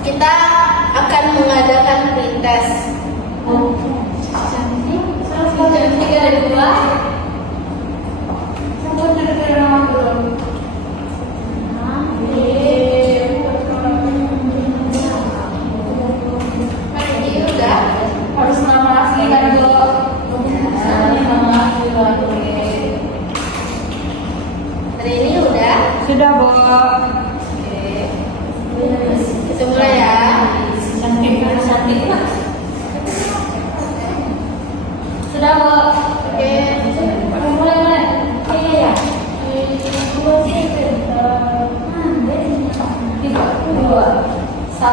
kita akan mengadakan pintas. Cantik ada dua. Satu kira-kira nama belum. Ini udah harus nama asli kan dok. Nama asli dok. Hari ini udah. Sudah, Bu. Kita mulai ya. Cantik. Sudah, Bu. Oke. Mulai. Iya. 2, 1.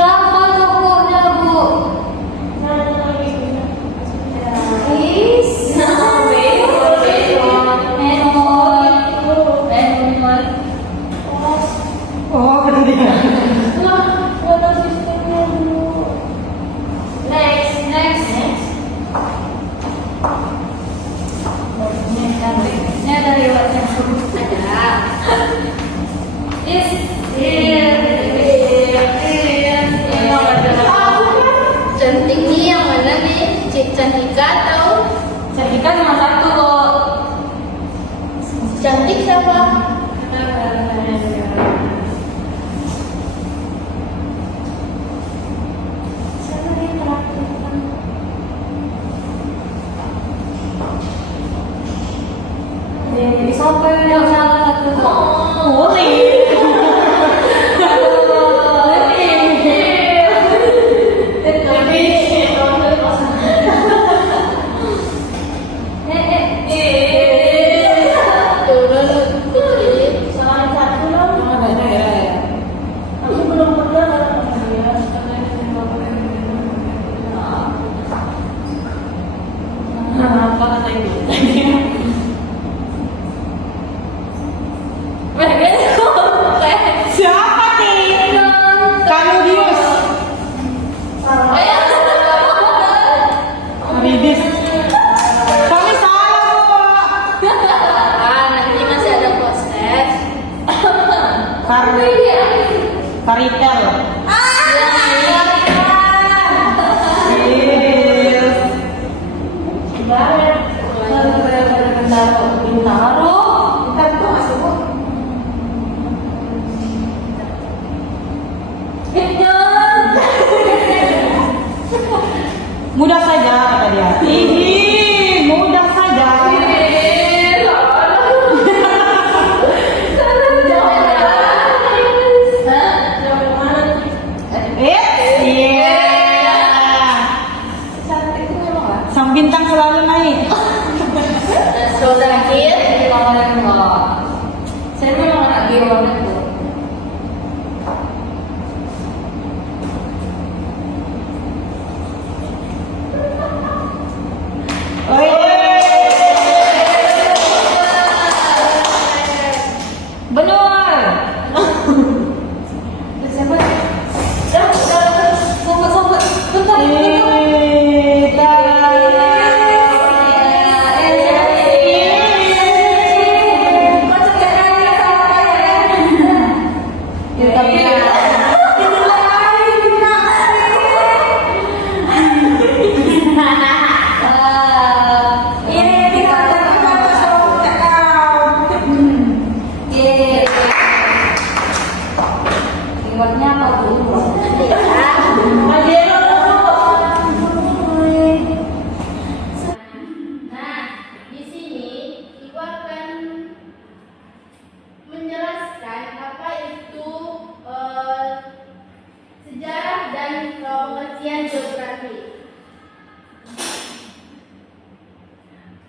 Sama tokohnya, Bu. Oh, benar ya. Next. Ini ada lewatnya. Ada. Cantik nih yang mana nih? Cantika atau? Cantika cuma satu kok. Cantik siapa? Sampai yang salah satu. Boleh. Siapa nih? Kaludius. Aridis. Kami salah, Bu. Nanti masih ada proses. Karitel. Bintaro. Mudah saja kata dia. Mudah saja. Iya. Sang bintang selalu naik. Terakhir, saya memang anak biologis.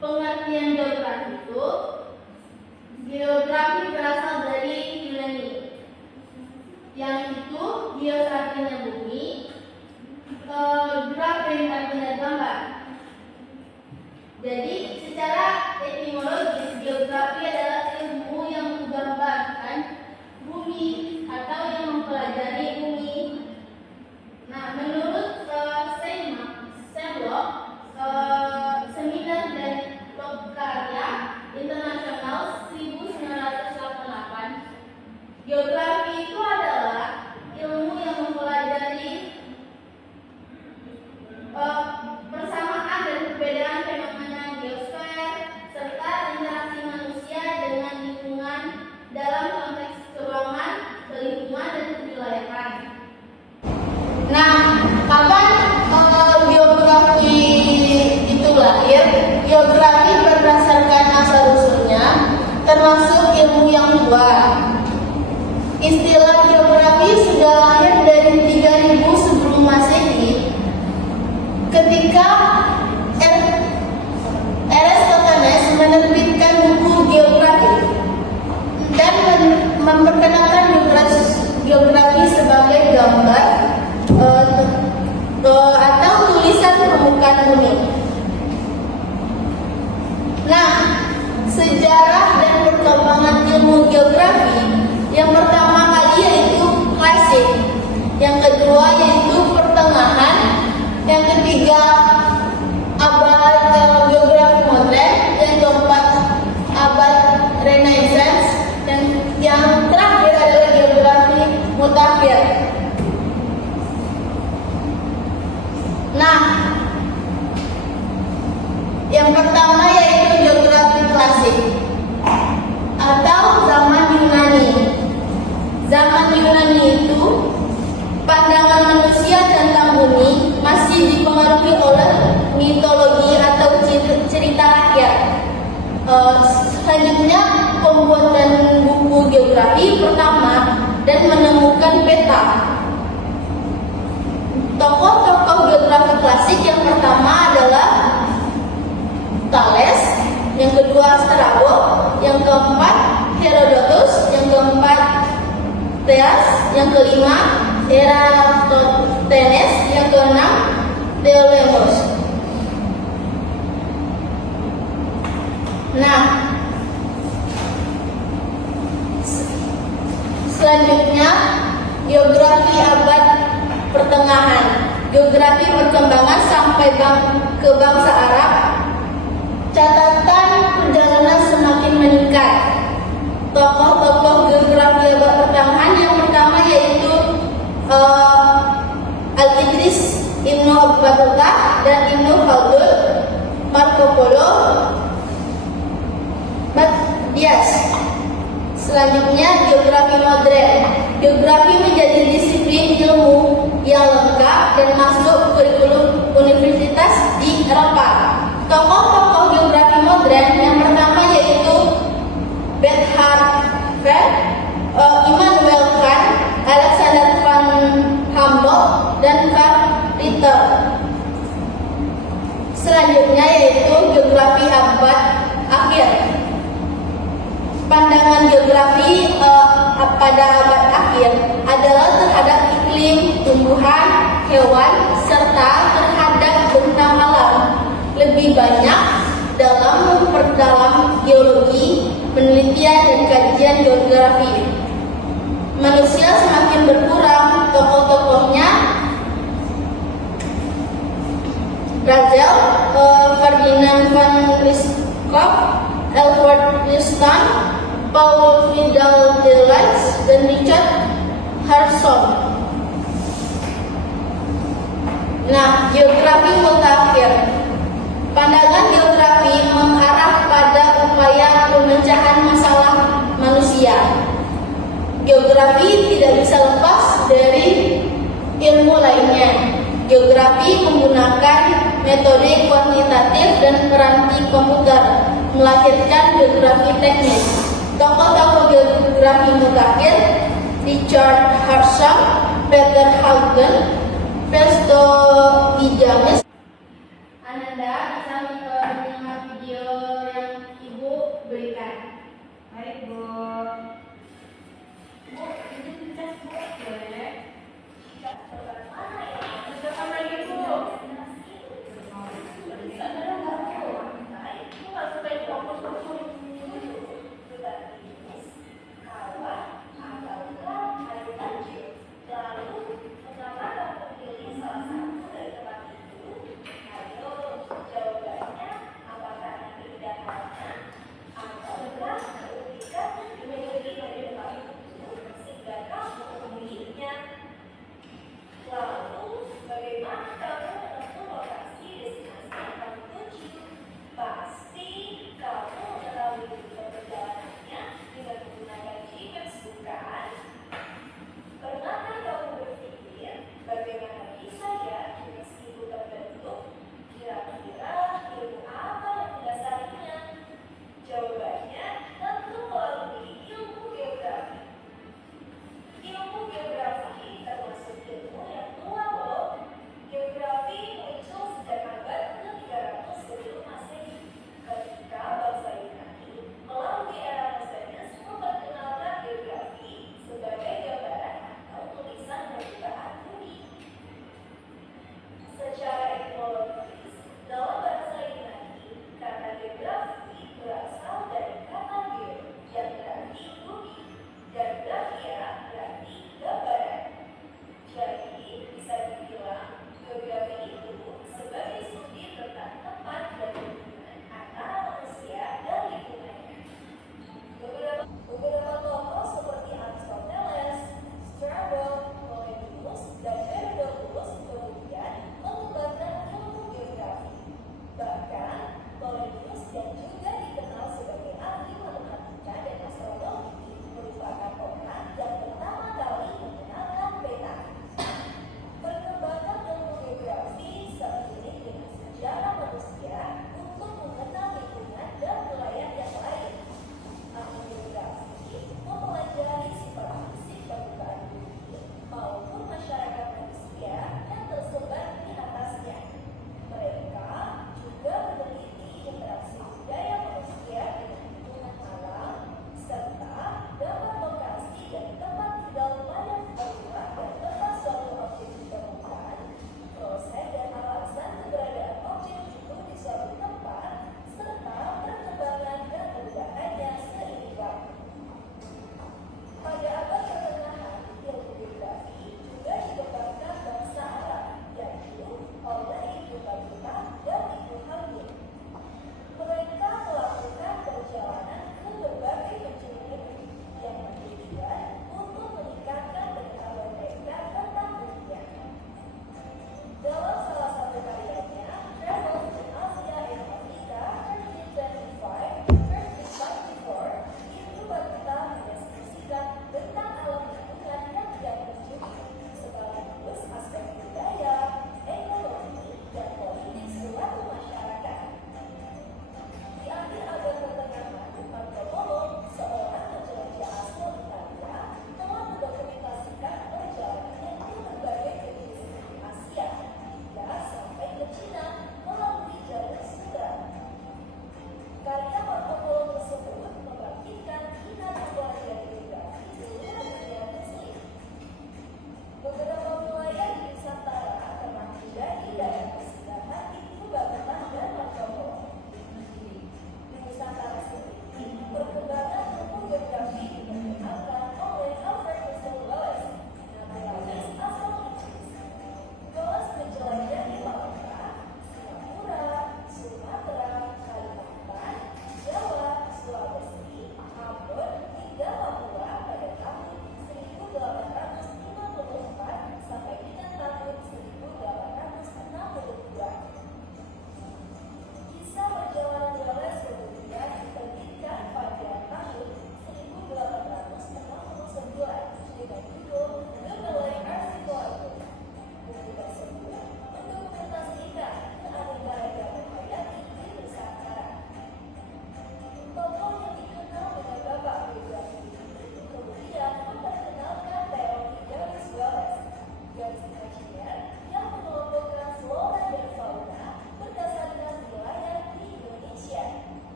Pengertian geografi itu, geografi berasal dari Yunani. Yang itu geos artinya bumi, grafin artinya gambar. Jadi secara etimologis geografi adalah ilmu yang menggambarkan bumi atau yang mempelajari bumi. Nah, menurut Semlock terakhir, geografi berdasarkan asal-usulnya termasuk ilmu yang tua. Istilah geografi sudah lahir dari 3000 sebelum Masehi ketika Aristoteles menerbitkan buku geografi dan memperkenalkan geografi sebagai gambar atau tulisan permukaan bumi. Nah, sejarah dan perkembangan ilmu geografi yang pertama kali yaitu klasik, yang kedua yaitu pertengahan, yang ketiga abad geografi modern, yang keempat abad Renaissance, dan yang terakhir adalah geografi mutakhir. Nah, yang pertama yaitu geografi klasik atau zaman Yunani. Zaman Yunani itu pandangan manusia tentang bumi masih dipengaruhi oleh mitologi atau cerita rakyat. Selanjutnya pembuatan buku geografi pertama dan menemukan peta. Tokoh-tokoh geografi klasik yang pertama adalah Thales, yang kedua Strabo, yang keempat Herodotus, yang keempat Theas, yang kelima Eratosthenes, yang keenam Ptolemeus. Nah, selanjutnya geografi abad pertengahan, geografi perkembangan sampai ke bangsa Arab. Catatan perjalanan semakin meningkat. Tokoh-tokoh geografi abad pertengahan yang pertama yaitu Al-Idris, Ibnu Battuta dan Ibnu Khaldun, Marco Polo, Dias. Selanjutnya geografi modern. Geografi menjadi disiplin ilmu yang lengkap dan masuk kurikulum universitas di Eropa. Tokoh-tokoh geografi modern yang pertama yaitu Bernhard Veer, Immanuel Kant, Alexander van Humboldt, dan Karl Ritter. Selanjutnya yaitu geografi abad akhir. Pandangan geografi pada abad akhir adalah terhadap iklim, tumbuhan, hewan, serta terhadap bentang alam. Lebih banyak dalam memperdalam geologi, penelitian dan kajian geografi. Manusia semakin berkurang, tokoh-tokohnya Razel, Ferdinand van Rieskop, Alfred Einstein, Paul Vidal Delans, dan Richard Harrison. Nah, geografi mutakhir. Pandangan geografi mengarah pada upaya pemecahan masalah manusia. Geografi tidak bisa lepas dari ilmu lainnya. Geografi menggunakan metode kuantitatif dan peranti komputer, melahirkan geografi teknis. Tokoh-tokoh geografi mutakhir Richard Harrison, Peter Haugen, Festo Ijames. Ananda bisa mendengar video yang Ibu berikan. Baik, Bu. Bu, ini bisa boleh? Mana ya? Ada lagi, Bu. Ada nggak, Bu? Bu nggak suka fokus-fokus. Jawabannya apakah nanti tidak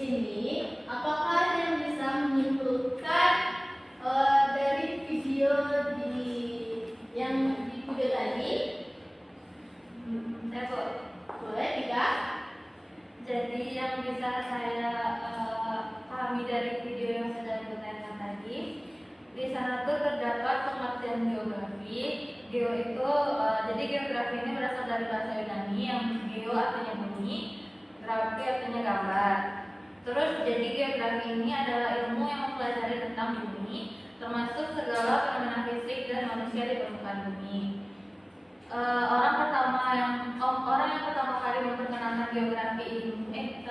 sini, apakah yang bisa menyimpulkan dari video yang di video tadi? Boleh, Tika? Jadi yang bisa saya pahami dari video yang sudah ditanyakan tadi, di sana tuh terdapat pengertian geografi. Geo itu, jadi geografi ini berasal dari bahasa Yunani yang geo artinya bumi, grafi artinya gambar. Terus jadi geografi ini adalah ilmu yang mempelajari tentang bumi, termasuk segala fenomena fisik dan manusia di permukaan bumi. Orang yang pertama kali memperkenalkan geografi ini,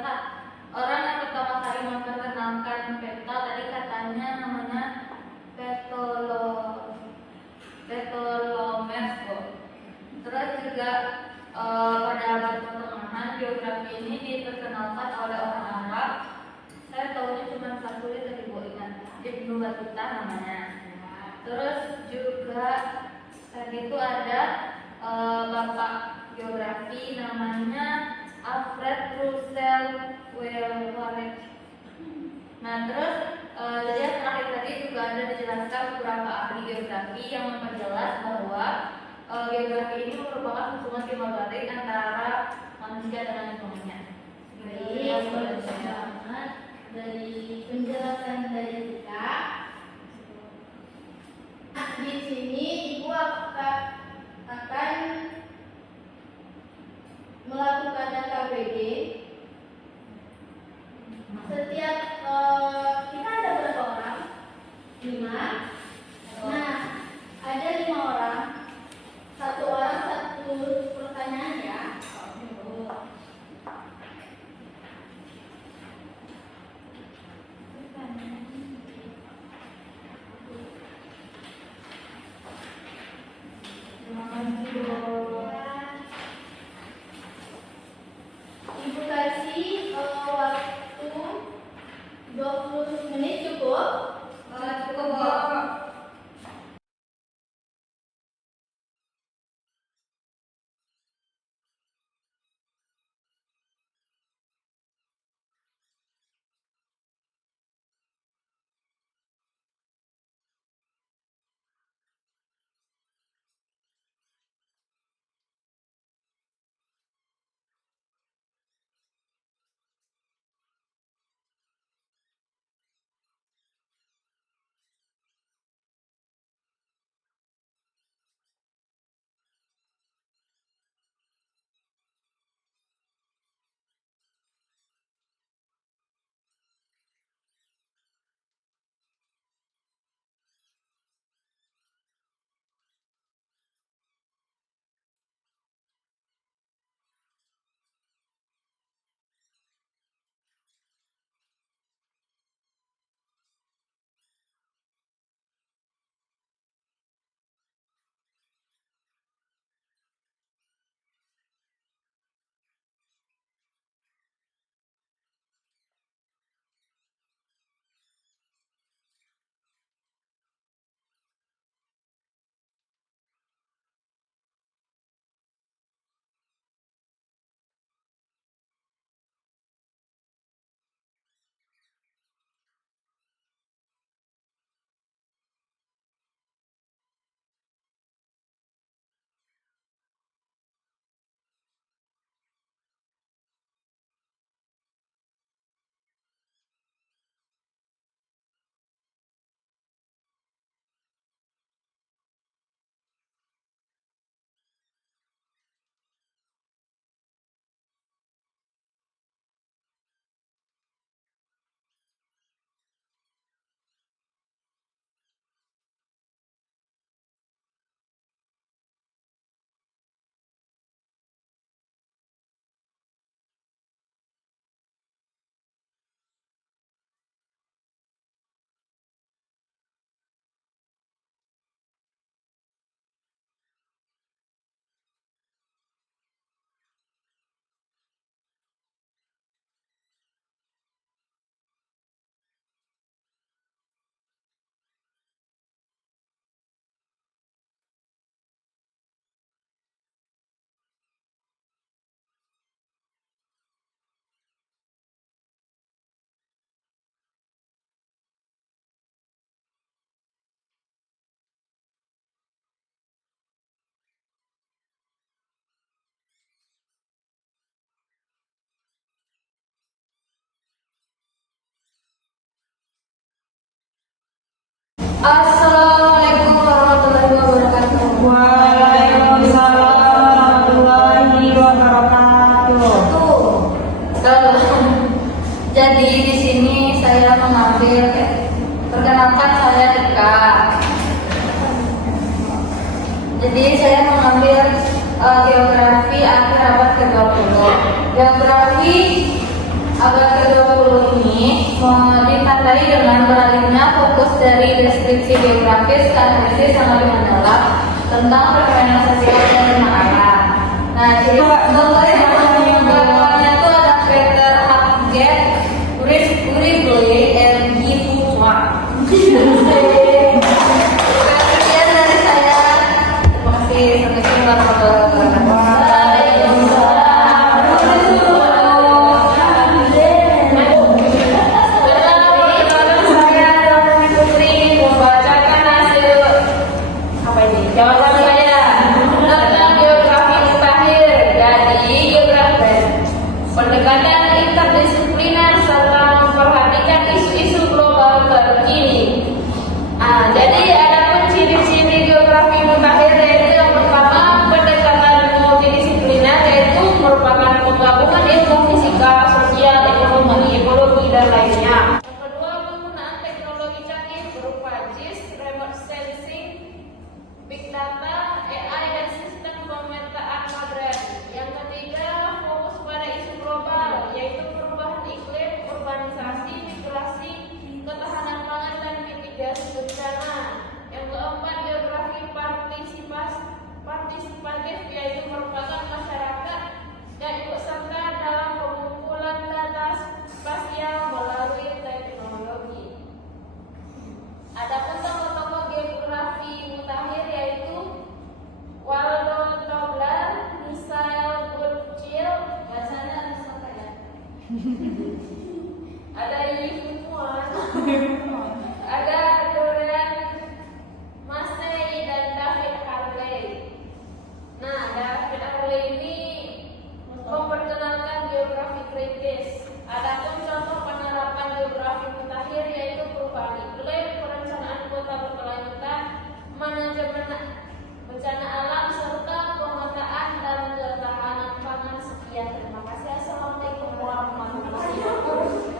orang yang pertama kali memperkenalkan peta tadi katanya namanya Ptolemaeus. Terus juga pada abad pertengahan geografi ini diperkenalkan oleh orang Arab. Saya tahunya cuma satu tadi Bu ingat, Ibnu Battuta namanya. Terus juga tadi itu ada bapak geografi namanya Alfred Russel Wallace. Nah terus yang terakhir tadi juga ada dijelaskan beberapa ahli geografi yang memperjelas bahwa geografi ini merupakan hubungan timur-barat antara manusia dengan lingkungannya. Baik, banget dari penjelasan dari kita. Nah, di sini Ibu akan melakukan KBD. Setiap kita ada berapa orang? 5. Nah, ada 5 orang. Satu orang satu pertanyaan ya. Ibu kasih waktu mengambil perkenalkan saya Dika. Jadi saya mengambil geografi akhir abad ke-20. Geografi abad ke-20 ini ditandai dengan beralihnya fokus dari deskripsi geografis ke analisis yang lebih mendalam tentang perkembangan sosial dan pemahaman. Nah, jadi contohnya itu ada Peter Hackett, Uri and Gifu Hua. Sekian dari saya. Terima kasih. Sampai jumpa warahmatullahi wabarakatuh. Jawaban saya tentang geografi mutakhir. Jadi geografi pendekatan interdisipliner serta memperhatikan isu-isu global terkini. Jadi ada pun ciri-ciri geografi mutakhir, yaitu yang pertama pendekatan multidisipliner, yaitu merupakan penggabungan ilmu fisika, sosial, ekonomi, ekologi dan lainnya. Yang kedua, penggunaan teknologi canggih berupa GIS, remote sensing, Big Data, AI, dan sistem pemetaan modern. Yang ketiga, fokus pada isu global, yaitu perubahan iklim, urbanisasi, migrasi, ketahanan pangan, dan mitigasi bencana. Yang keempat, geografi partisipatif, yaitu merupakan masyarakat dan ikut serta dalam pengumpulan data spasial melalui teknologi. Adapun tokoh-tokoh geografi mutakhir yaitu Waldo Tobler, Michael Goodchill, bahasanya apa ya? Ada Yi Fuan, ada Dorian Massey dan David Hartley. Nah, David Hartley ini memperkenalkan geografi kritis. Adapun contoh penerapan geografi mutakhir yaitu perubahan iklim, perencanaan kota berkelanjutan, manajemen bencana alam, serta pemetaan dan ketahanan pangan. Sekian, terima kasih. Assalamualaikum warahmatullahi wabarakatuh.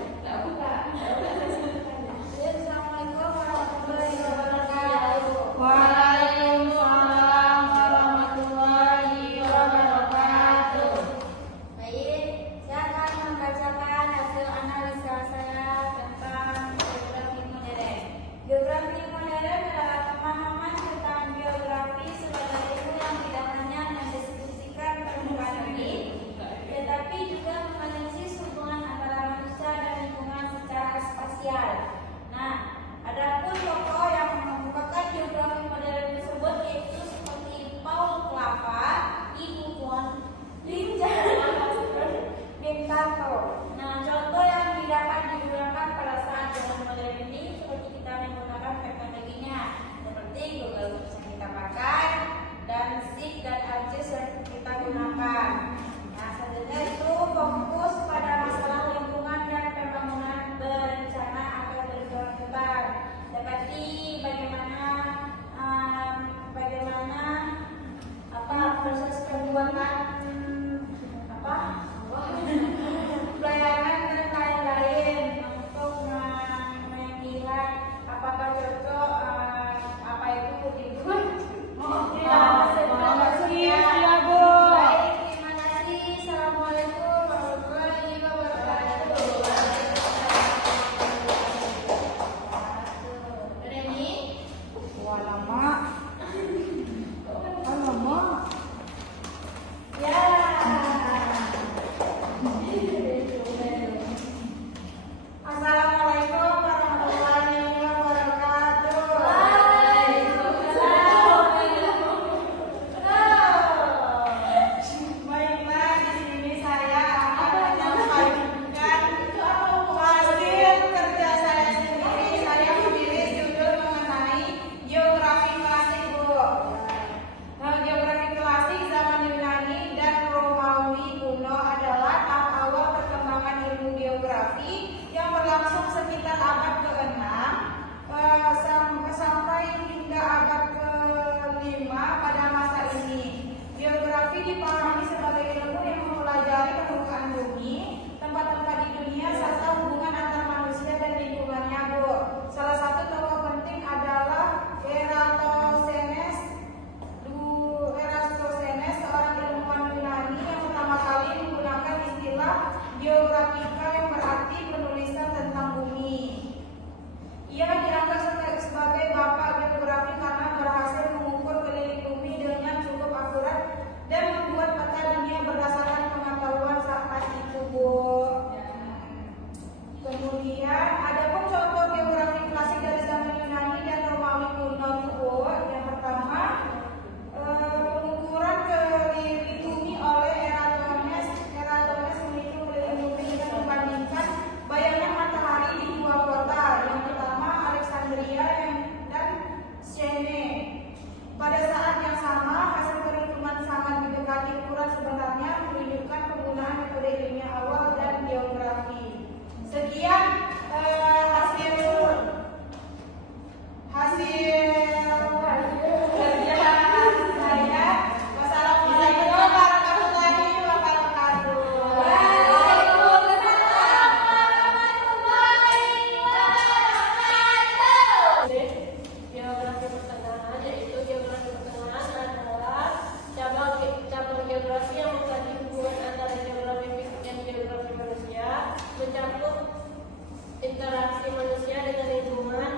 interaksi manusia dengan lingkungan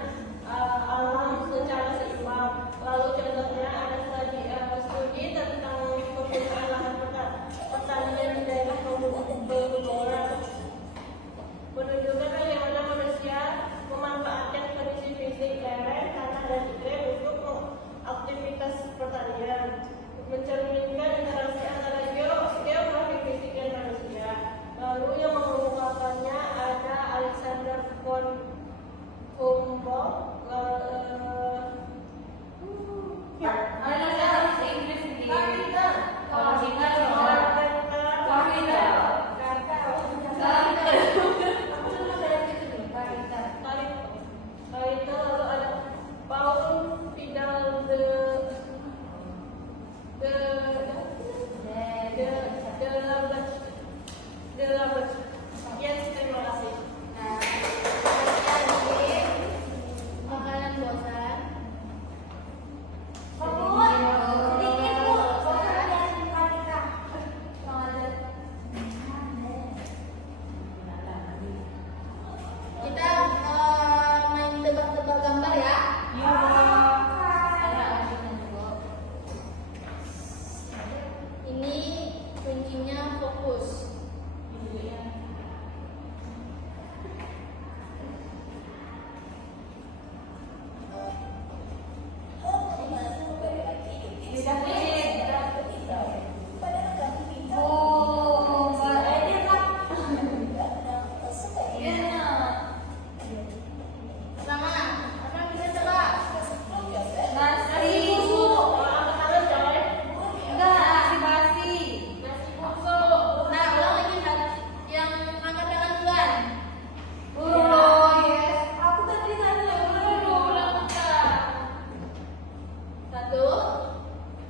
alam secara seimbang. Lalu contohnya ada studi tentang penggunaan lahan pertanian di daerah pegunungan. Menunjukkan bagaimana manusia memanfaatkan kondisi fisik lereng, tanah, dan iklim untuk aktivitas pertanian, mencerminkan interaksi antara geografi fisik dan manusia. Lalu yang mengemukakannya ada Alexander von Humboldt. Ada bahasa Inggris ini. Lalu ada Paul Vidal de la Roche. Yes, terima kasih. Nah, makanan bosan. Kita main tebak-tebak gambar ya. Iya. Ini kuncinya fokus. Pertama, apa yang bisa coba? Nah, ulang lagi yang angkat tangan duluan. Satu,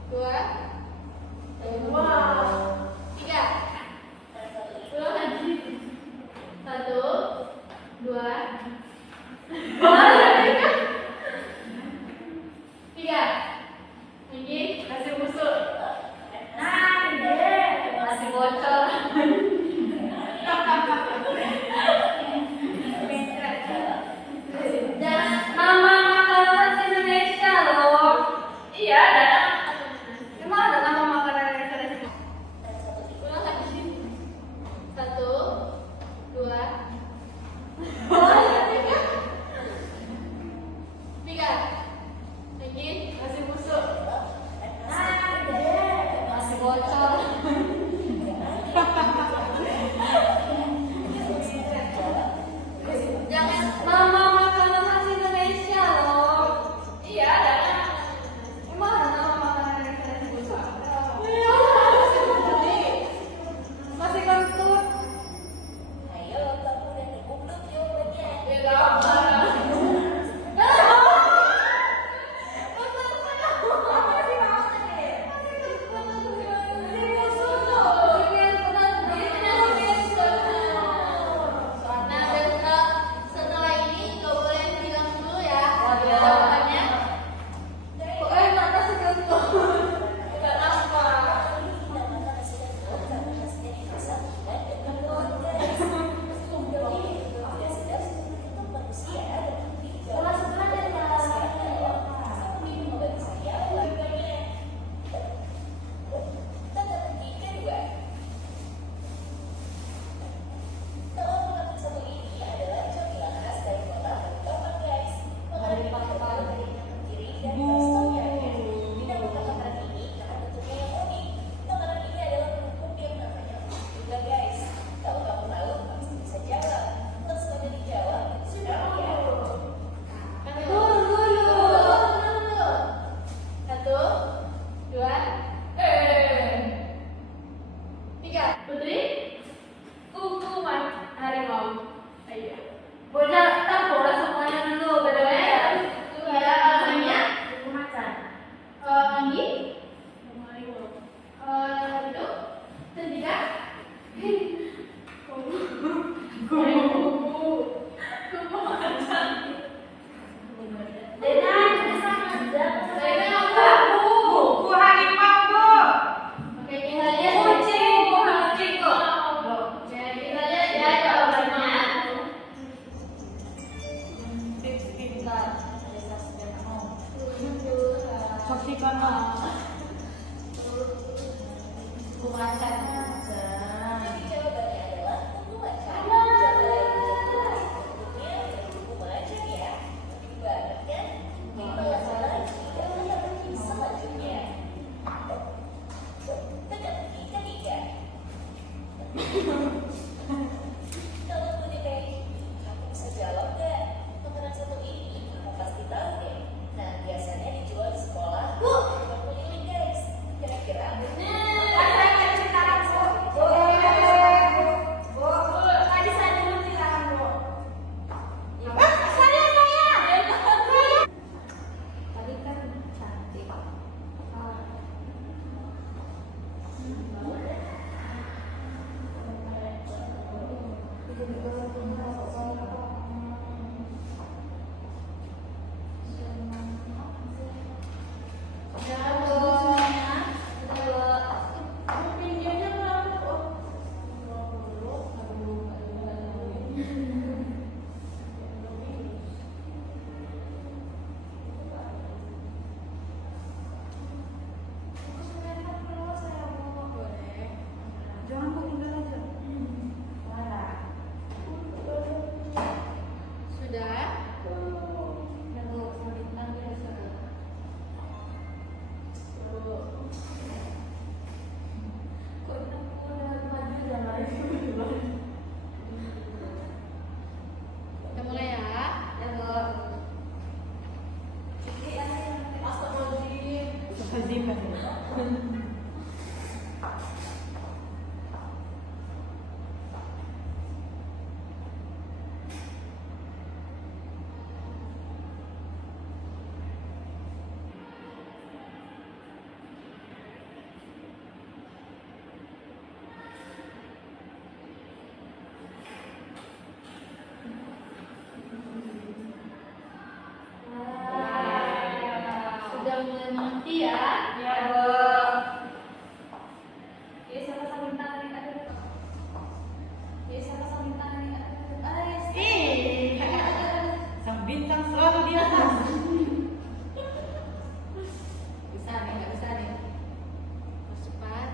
dua, tiga. Ulang lagi. Satu, dua, tiga. Ini kasih busuk. Masih bocor. Dan Nama makanan Indonesia loh. Iya ada. Emang ada nama makanan Indonesia? ulang lagi. Satu, dua, tiga. Lagi kasih busuk. Masih bocor. Jangan Nama makanan khas Indonesia loh. Iya ada. Emang ada nama makanan Indonesia? Masih kentut. Nah, setelah ini kau boleh bilang dulu ya jawabannya. saksikan lah. Macan. Jadi jawabannya adalah buku macan. Jawaban yang menjadi bentuknya buku macan ya. Ibarat kan? Kita lanjut lagi ke pertanyaan selanjutnya. Teka-teki ketiga. Kalau boneka ini, kamu bisa jawab nggak? Makanan satu ini kamu pasti tahu deh. Nah, biasanya dijual di sekolah. Keliling guys. Kira-kira Tadi kan cantik. Pinjamnya berapa? Jangan kok tinggal aja. Sudah? Kita mulai ya. Astagfirullahaladzim. Sudah mulai mengerti ya? Ya, Bu. Ya, sama-sama tangan yang ada. Ya, sama-sama tangan yang ada. Sang bintang selalu di atas. Bisa nih, nggak bisa nih. Harus cepat.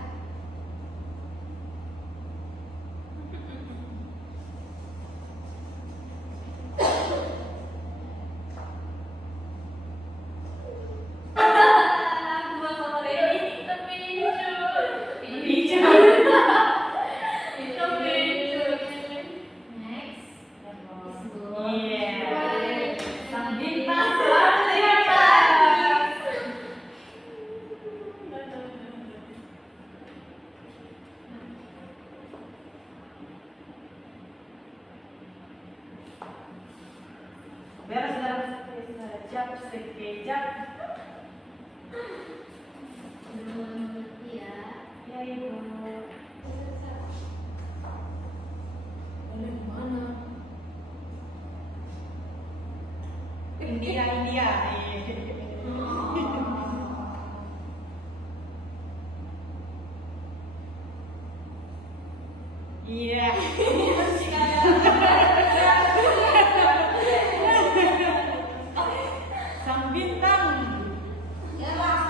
Iya. Sang bintang selalu di atas. Beres sudah. Jap sekejap. Sudah mulai mengerti ya? Ya ibu. Ini gimana? India. Iya. Sang bintang adalah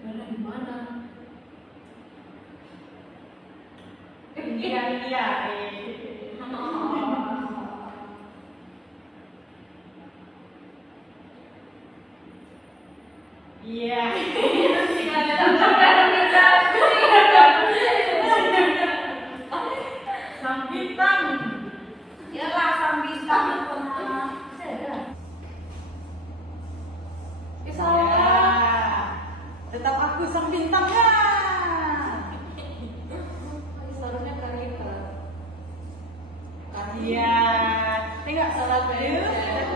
Benar gimana? India. Iya. Sang bintang. Yalah, sang bintang. Ya. Tetap aku sang bintangnya. Suaranya kali ke. Iya. Tengok Salah satu, beda.